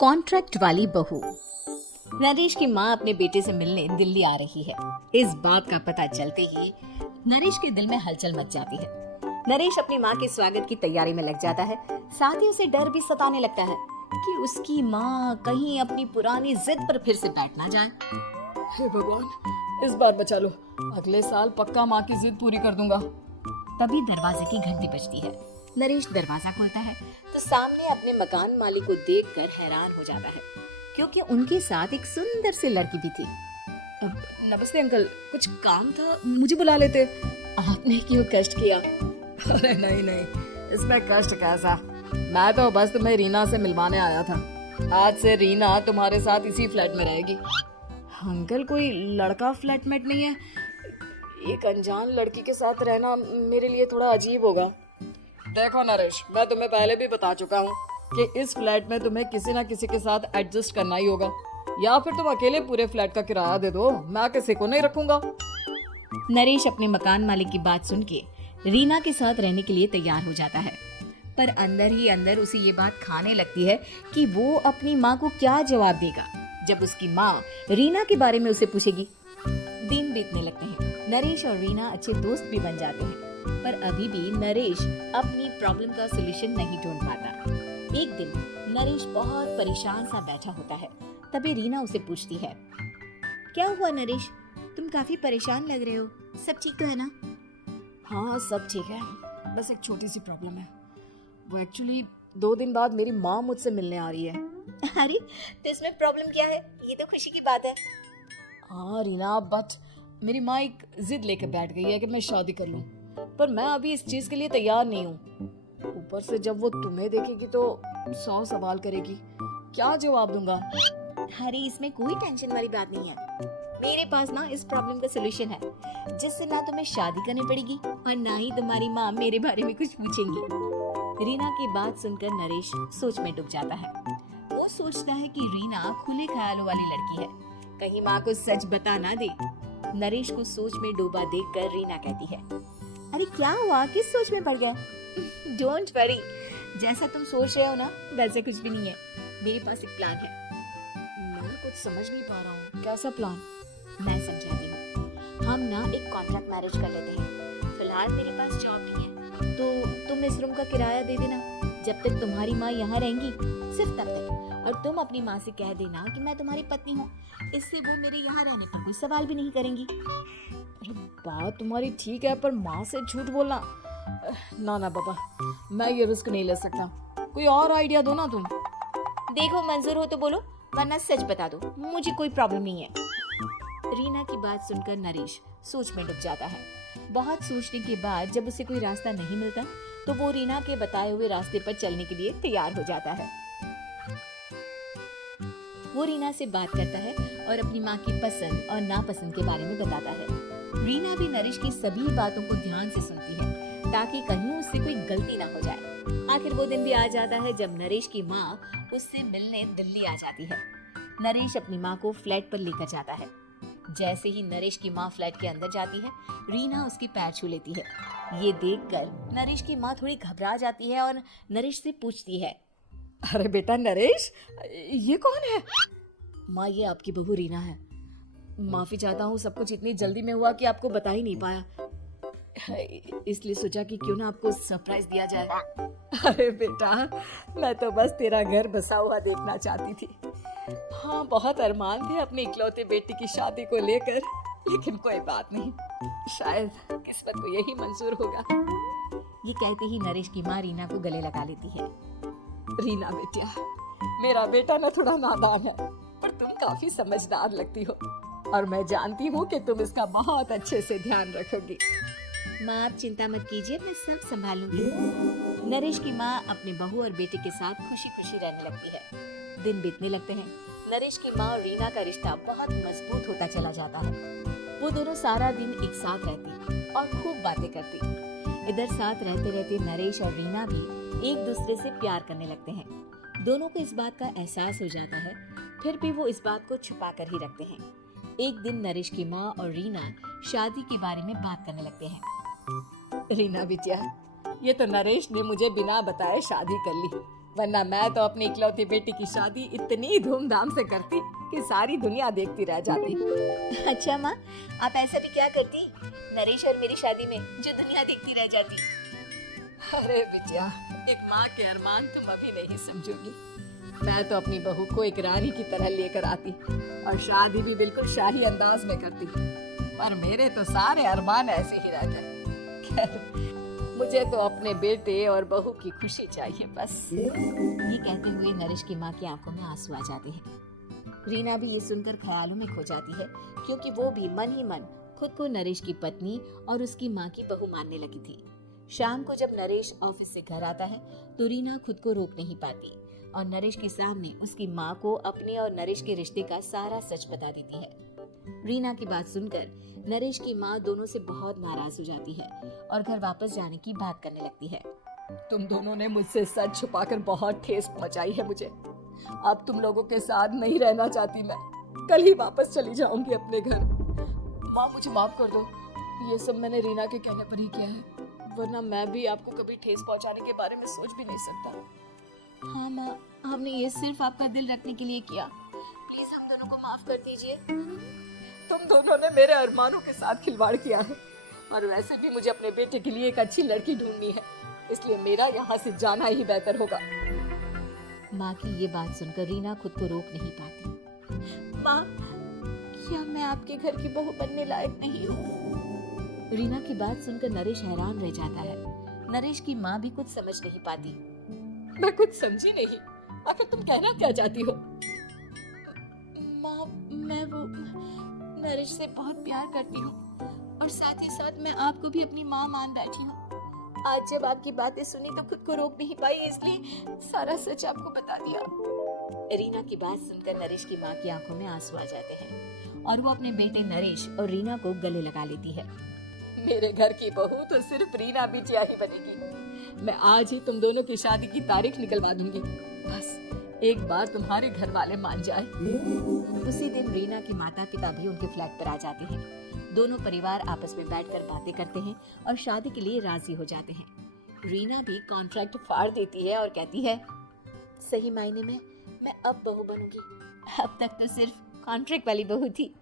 Contract वाली बहू। नरेश की माँ अपने बेटे से मिलने दिल्ली आ रही है। इस बात का पता चलते ही नरेश के दिल में हलचल मच जाती है। नरेश अपनी माँ के स्वागत की तैयारी में लग जाता है। साथ ही उसे डर भी सताने लगता है कि उसकी माँ कहीं अपनी पुरानी जिद पर फिर से बैठ ना जाए। हे भगवान, इस बार बचा लो। अगले साल पक्का माँ की जिद पूरी कर दूंगा। तभी दरवाजे की घंटी बजती है। नरेश दरवाजा खोलता है तो सामने अपने मकान मालिक को देखकर हैरान हो जाता है, क्योंकि उनके साथ एक सुंदर सी लड़की भी थी। अब नमस्ते अंकल, कुछ काम था, मुझे बुला लेते। आपने क्यों कष्ट किया? अरे नहीं नहीं, इसमें कष्ट कैसा। मैं तो बस तुम्हें रीना से मिलवाने आया था। आज से रीना तुम्हारे साथ इसी फ्लैट में रहेगी। अंकल, कोई लड़का फ्लैटमेट नहीं है? एक अनजान लड़की के साथ रहना मेरे लिए थोड़ा अजीब होगा। देखो नरेश, मैं तुम्हें पहले भी बता चुका हूँ कि इस फ्लैट में तुम्हें किसी ना किसी के साथ एडजस्ट करना ही होगा, या फिर तुम अकेले पूरे फ्लैट का किराया दे दो, मैं किसी को नहीं रखूंगा। नरेश अपने मकान मालिक की बात सुन के रीना के साथ रहने के लिए तैयार हो जाता है, पर अंदर ही अंदर उसे ये बात खाने लगती है कि वो अपनी माँ को क्या जवाब देगा जब उसकी माँ रीना के बारे में उसे पूछेगी। दिन बीतने लगते हैं। नरेश और रीना अच्छे दोस्त भी बन जाते हैं, पर अभी भी नरेश अपनी प्रॉब्लम का सलूशन नहीं ढूंढ पाता। एक दिन नरेश बहुत परेशान सा बैठा होता है। तभी रीना उसे पूछती है, क्या हुआ नरेश, तुम काफी परेशान लग रहे हो, सब ठीक तो है ना? हाँ सब ठीक है, बस एक छोटी सी प्रॉब्लम है। वो एक्चुअली 2 दिन बाद मेरी माँ मुझसे मिलने आ रही है। अरे तो इसमें प्रॉब्लम क्या है? ये तो खुशी की बात है। हाँ रीना, बट मेरी माँ एक जिद लेकर बैठ गई है कि मैं शादी कर लूँ, पर मैं अभी इस चीज के लिए तैयार नहीं हूँ। ऊपर से जब वो तुम्हें देखेगी तो 100 सवाल करेगी, क्या जवाब दूंगा? अरे इसमें कोई टेंशन वाली बात नहीं है। मेरे पास ना इस प्रॉब्लम का सलूशन है, जिससे ना तुम्हें शादी करनी पड़ेगी और ना ही तुम्हारी माँ मेरे बारे में कुछ पूछेंगी। रीना की बात सुनकर नरेश सोच में डूब जाता है। वो सोचता है कि रीना खुले ख्यालों वाली लड़की है, कहीं माँ को सच बता ना दे। नरेश को सोच में डूबा देखकर रीना कहती है, अरे क्या हुआ, किस सोच में पड़ गया? डोंट वरी, जैसा तुम सोच रहे हो ना वैसे कुछ भी नहीं है। मेरे पास एक प्लान है। मैं कुछ समझ नहीं पा रहा हूँ, कैसा प्लान? मैं समझाती हूँ। हम ना एक कॉन्ट्रैक्ट मैरिज कर लेते हैं। फिलहाल मेरे पास जॉब नहीं है, तो तुम इस रूम का किराया दे देना जब तक तुम्हारी माँ यहाँ रहेंगी, सिर्फ तब तक। और तुम अपनी माँ से कह देना कि मैं तुम्हारी पत्नी हूँ, इससे वो मेरे यहाँ रहने पर कोई सवाल भी नहीं करेंगी। अरे बात तुम्हारी ठीक है, पर माँ से झूठ बोलना, ना ना बाबा, मैं ये रिस्क नहीं ले सकता। कोई और आइडिया दो ना तुम। देखो मंजूर हो तो बोलो, वरना सच बता दो, मुझे कोई प्रॉब्लम नहीं है। रीना की बात सुनकर नरेश सोच में डूब जाता है। बहुत सोचने के बाद जब उसे कोई रास्ता नहीं मिलता तो वो रीना के बताए हुए रास्ते पर चलने के लिए तैयार हो जाता है। वो रीना से बात करता है और अपनी माँ की पसंद और नापसंद के बारे में बताता है। रीना भी नरेश की सभी बातों को ध्यान से सुनती है ताकि कहीं उससे कोई गलती ना हो जाए। आखिर वो दिन भी आ जाता है जब नरेश की माँ उससे मिलने दिल्ली आ जाती है। नरेश अपनी माँ को फ्लैट पर लेकर जाता है। जैसे ही नरेश की माँ फ्लैट के अंदर जाती है, रीना उसके पैर छू लेती है। ये देखकर नरेश की माँ थोड़ी घबरा जाती है और नरेश से पूछती है, अरे बेटा नरेश, ये कौन है? माँ, ये आपकी बहू रीना है। माफी चाहता हूँ, सब कुछ इतनी जल्दी में हुआ कि आपको बता ही नहीं पाया, इसलिए सोचा कि क्यों ना आपको सरप्राइज दिया जाए। अरे बेटा, मैं तो बस तेरा घर बसा हुआ देखना चाहती थी। हाँ, बहुत अरमान थे अपने इकलौते बेटी की शादी को लेकर, लेकिन कोई बात नहीं, शायद किस्मत को यही मंजूर होगा। ये कहते ही नरेश की माँ रीना को गले लगा लेती है। रीना बेटिया, मेरा बेटा ना थोड़ा नादान है, पर तुम काफी समझदार लगती हो और मैं जानती हूँ कि तुम इसका बहुत अच्छे से ध्यान रखोगी। माँ आप चिंता मत कीजिए, मैं सब संभालूंगी। नरेश की माँ अपने बहू और बेटे के साथ खुशी खुशी रहने लगती है। दिन बीतने लगते हैं। नरेश की माँ और रीना का रिश्ता बहुत मजबूत होता चला जाता है। वो दोनों सारा दिन एक साथ रहती और खूब बातें करती। इधर साथ रहते रहते नरेश और रीना भी एक दूसरे से प्यार करने लगते हैं। दोनों को इस बात का एहसास हो जाता है, फिर भी वो इस बात को छुपा कर ही रखते हैं। एक दिन नरेश की माँ और रीना शादी के बारे में बात करने लगते हैं। रीना बिटिया, ये तो नरेश ने मुझे बिना बताए शादी कर ली। वरना मैं तो अपनी इकलौती बेटी की शादी इतनी धूमधाम से करती कि सारी दुनिया देखती रह जाती। अच्छा माँ, आप ऐसा भी क्या करती नरेश और मेरी शादी में जो दुनिया देखती रह जाती? अरे बिटिया, एक माँ के अरमान तुम अभी नहीं समझोगी। मैं तो अपनी बहू को एक रानी की तरह लेकर आती और शादी भी बिल्कुल शाही अंदाज में करती, पर मेरे तो सारे अरमान ऐसे ही रह गए। खैर, मुझे तो अपने बेटे और बहू की खुशी चाहिए बस। ये कहते हुए नरेश की माँ की आंखों में आंसू आ जाते हैं। रीना भी ये सुनकर ख्यालों में खो जाती है, क्योंकि वो भी मन ही मन खुद को नरेश की पत्नी और उसकी माँ की बहू मानने लगी थी। शाम को जब नरेश ऑफिस से घर आता है तो रीना खुद को रोक नहीं पाती और नरेश के सामने उसकी माँ को अपने और नरेश के रिश्ते का सारा सच बता देती है। रीना की बात सुनकर नरेश की माँ दोनों से बहुत नाराज हो जाती है और घर वापस जाने की बात करने लगती है। तुम दोनों ने मुझसे सच छुपाकर बहुत ठेस पहुंचाई है मुझे। अब तुम लोगों के साथ नहीं रहना चाहती मैं, कल ही वापस चली जाऊंगी अपने घर। माँ मुझे माफ कर दो, ये सब मैंने रीना के कहने पर ही किया है, वरना मैं भी आपको कभी ठेस पहुंचाने के बारे में सोच भी नहीं सकता। हाँ माँ, हमने ये सिर्फ आपका दिल रखने के लिए किया, प्लीज हम दोनों को माफ कर दीजिए। तुम दोनों ने मेरे अरमानों के साथ खिलवाड़ किया है और वैसे भी मुझे अपने बेटे के लिए एक अच्छी लड़की ढूंढनी है, इसलिए मेरा यहाँ से जाना ही बेहतर होगा। माँ की ये बात सुनकर रीना खुद को रोक नहीं पाती। माँ, क्या मैं आपके घर की बहू बनने लायक नहीं हूँ? रीना की बात सुनकर नरेश हैरान रह जाता है। नरेश की माँ भी कुछ समझ नहीं पाती। मैं कुछ समझी नहीं, आखिर तुम कहना क्या चाहती हो? माँ, मैं वो नरेश से बहुत प्यार करती हूँ और साथ ही साथ मैं आपको भी अपनी माँ मान बैठी हूँ। आज जब आपकी बातें सुनी तो खुद को रोक नहीं पाई, इसलिए सारा सच आपको बता दिया। रीना की बात सुनकर नरेश की माँ की आंखों में आंसू आ जाते हैं और वो अपने बेटे नरेश और रीना को गले लगा लेती है। मेरे घर की बहू तो सिर्फ रीना बिटिया ही बनेगी। मैं आज ही तुम दोनों की शादी की तारीख निकलवा दूंगी, बस एक बार तुम्हारे घर वाले मान जाए। उसी दिन रीना के माता पिता भी उनके फ्लैट पर आ जाते हैं। दोनों परिवार आपस में बैठकर बातें करते हैं और शादी के लिए राजी हो जाते हैं। रीना भी कॉन्ट्रैक्ट फाड़ देती है और कहती है, सही मायने में मैं अब बहू बनूंगी, अब तक तो सिर्फ कॉन्ट्रैक्ट वाली बहू थी।